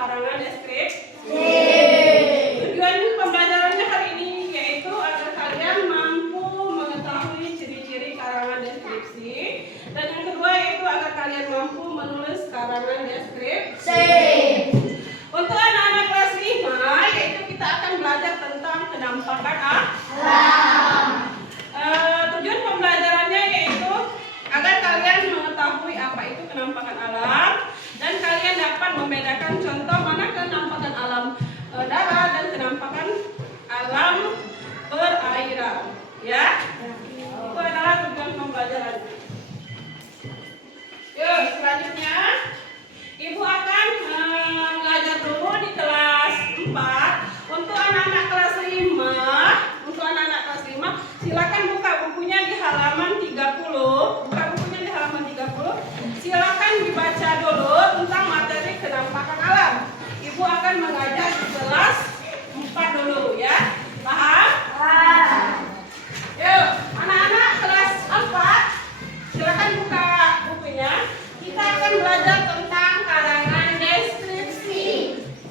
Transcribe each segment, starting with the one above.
karangan deskripsi. Tujuan pembelajarannya hari ini yaitu agar kalian mampu mengetahui ciri-ciri karangan deskripsi, dan yang kedua yaitu agar kalian mampu menulis karangan deskripsi. Untuk anak-anak kelas 5 yaitu kita akan belajar tentang penampakan alam. Tujuan pembelajarannya yaitu agar kalian mengetahui apa itu penampakan alam dan kalian dapat membedakan contoh mana penampakan alam darat dan penampakan alam perairan. Ya, itu adalah tujuan pembelajaran. Yuk, selanjutnya Ibu akan mengajar dulu di kelas 4. Untuk anak-anak kelas 5, silakan buka bukunya di halaman 30. Buka bukunya di halaman 30. Silakan dibaca dulu tentang materi penampakan alam. Ibu akan mengajar di kelas 4 dulu ya. Paham? Yuk, anak-anak kelas 4, silakan buka bukunya. Kita akan belajar tentang karangan deskripsi.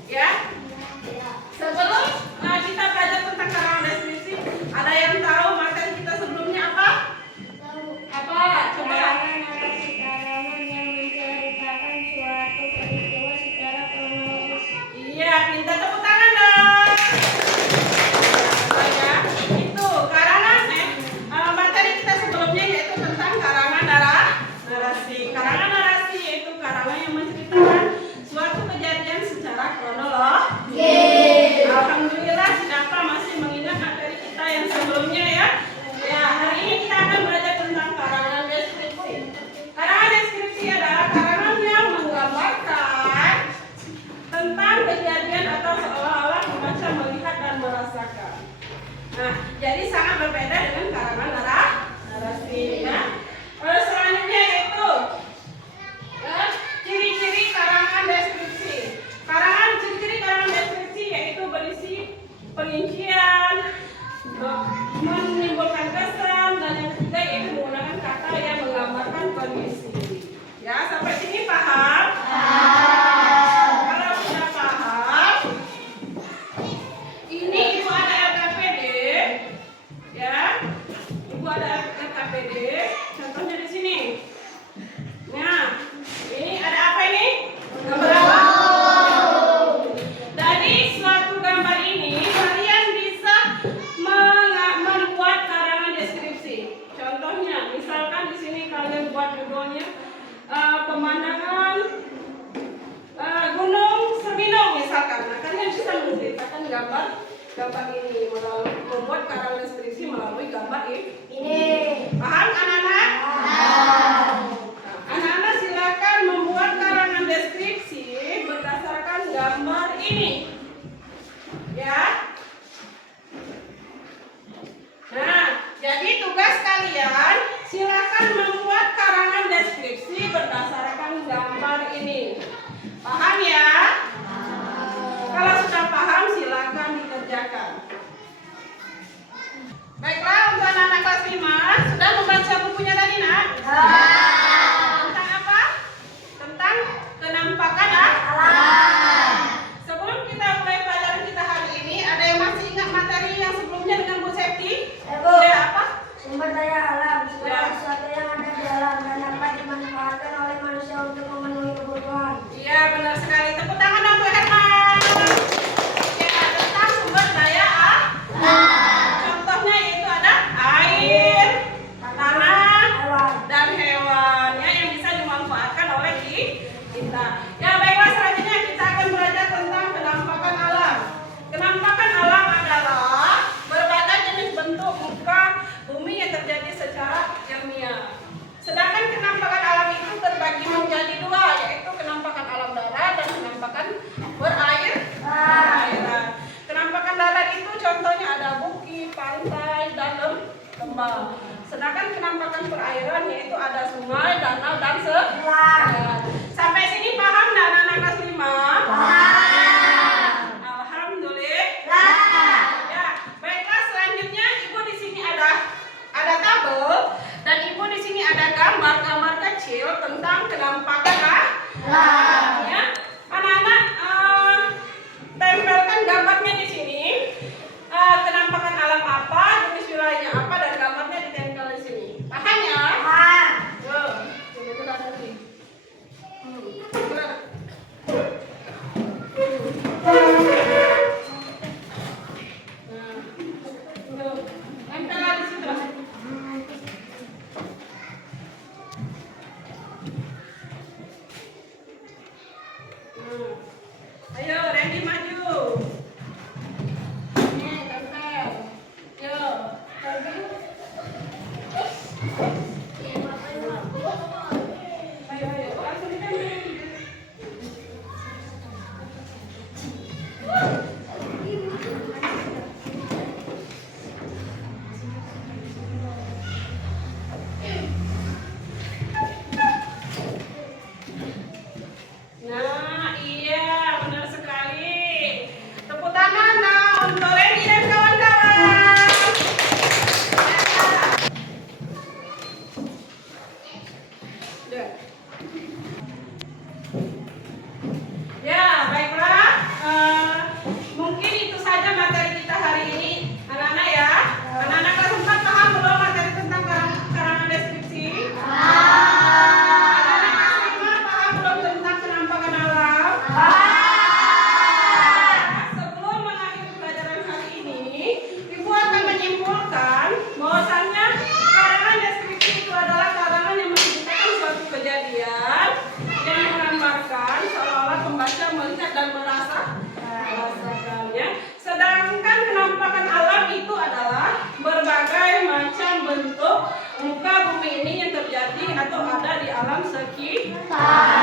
Ya. Sebelum kita belajar tentang karangan deskripsi, ada yang tahu materi kita sebelumnya apa? Apa? Coba. Karangan yang menceritakan suatu peristiwa secara kronologis. Iya, minta tepuk tangan dong. Ya, itu karangan materi kita sebelumnya yaitu tentang karangan narasi. Karangan narasi yaitu karangan yang menceritakan suatu kejadian secara kronologis. Alhamdulillah, siapa masih mengingat materi kita yang sebelumnya ya? Ya, hari ini kita akan belajar tentang karangan deskripsi. Karangan deskripsi adalah karangan yang menggambarkan tentang kejadian atau seolah-olah membaca, melihat dan merasakan. Nah, jadi sangat berbeda dengan karangan narasi. Ya. Selanjutnya yaitu ciri-ciri karangan deskripsi. Ciri-ciri karangan deskripsi yaitu berisi perincian, menimbulkan kesan, dan yang ketiga yaitu menggunakan kata yang menggambarkan kondisi. Ya, sampai sini paham? Kalau sudah paham, ini Ibu ada LKPD, ya. Ibu ada LKPD. Contohnya di sini. Nah, ini ada apa ini? Gambar apa? Dari suatu gambar ini, kalian bisa membuat karangan deskripsi. Contohnya, misalkan di sini kalian buat judulnya pemandangan Gunung Serbinong misalkan. Nah, kalian bisa menceritakan gambar ini melalui membuat karangan deskripsi melalui gambar ini. Paham anak-anak? Anak-anak silakan membuat karangan deskripsi berdasarkan gambar ini. Ya. Nah, jadi tugas kalian silakan membuat karangan deskripsi berdasarkan gambar ini. Paham ya? Kalau sudah paham silakan dikerjakan. Baiklah, untuk anak-anak kelas 5 sudah membaca bukunya tadi, Nak? Tentang apa? Tentang penampakan alam. Sebelum kita mulai pelajaran kita hari ini, ada yang masih ingat materi yang sebelumnya dengan Bu Septi? Ya, apa? Sumber daya alam, segala sesuatu yang ada di alam dan dapat dimanfaatkan oleh manusia untuk memenuhi kebutuhan. Iya, benar sekali. Tepuk tangan dong, Bu Herman. Ya, tentang sumber daya alam. Contohnya yaitu ada air, tanah, dan hewan yang bisa dimanfaatkan oleh kita. Ya, baiklah, selanjutnya kita akan belajar tentang penampakan alam. Penampakan alam adalah berbagai jenis bentuk muka bumi yang terjadi secara ilmiah. Sedangkan penampakan alam itu terbagi menjadi dua, yaitu penampakan alam darat dan penampakan perairan. Penampakan darat itu contohnya ada bukit, pantai, dan lembah. Sedangkan penampakan perairan yaitu ada sungai, danau, dan selat. Sampai sini paham nggak anak-anak kelas 5? Paham. Alhamdulillah. Ya, baiklah, selanjutnya Ibu di sini ada tabel dan Ibu di sini ada gambar-gambar kecil tentang penampakan alam. Ya, anak-anak Ayo, Randy maju. Nih, tempel. Yo, Randy. Ayo, ayo, langsung ditempel. Nah, iya, benar sekali. Tepuk tangan nah untuk Randy dan kawan-kawan. Udah. Ya, baiklah. Mungkin itu saja materi kita hari ini, anak-anak ya. Anak-anak kelas 4 paham belum materi tentang karangan deskripsi? Anak-anak kelas 5 paham belum tentang penampakan alam? Sebelum mengakhiri pelajaran hari ini, Ibu akan menyimpulkan bahwasannya karangan deskripsi itu adalah karangan yang menceritakan suatu kejadian yang menggambarkan seolah-olah pembaca melihat dan merasakannya. Sedangkan penampakan alam itu adalah berbagai macam bentuk muka bumi ini yang terjadi atau ada di alam sekitar.